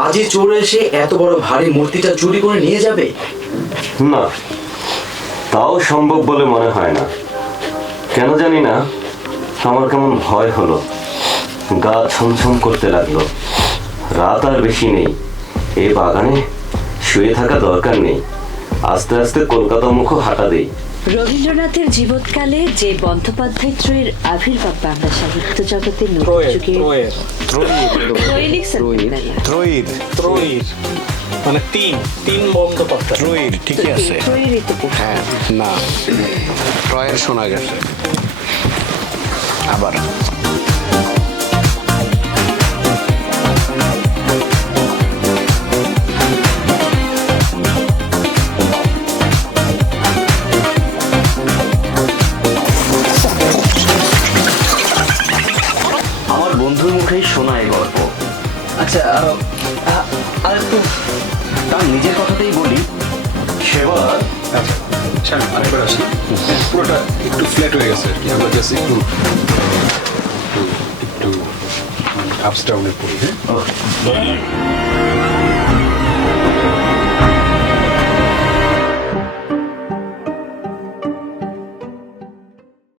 আজই চোর এসে এত বড় ভারী মূর্তিটা চুরি করে নিয়ে যাবে? না, তাও সম্ভব বলে মনে হয় না। কেন জানি না, আমার কেমন ভয় হলো, গা ছমছম করতে লাগলো। রাত আর বেশি নেই, এই বাগানে শুয়ে থাকা দরকার নেই, আস্তে আস্তে কলকাতা মুখো হাঁটা দেই। রবীন্দ্রনাথের জীবৎকালে যে বন্দ্যোপাধ্যায় ত্রয়ীর আবির্ভাব বাংলা সাহিত্য জগতের নতুন যুগে ত্রয়ীর মানে তিন বন্দ্যোপাধ্যায়। ত্রয়ীর ঠিকই আছে। ত্রয়ীরই তো হ্যাঁ, না ট্রয়ের শোনা গেছে আবার। আমার বন্ধুর মুখেই শোনা এই গল্প। আচ্ছা, আর একটু তার নিজের কথাতেই বলি। সেবার আচ্ছা আরেকবার আসি, পুরোটা একটু ফ্ল্যাট হয়ে গেছে আর কি। আমরা জাস্ট একটু একটু আপস ডাউনে পড়ি। হ্যাঁ,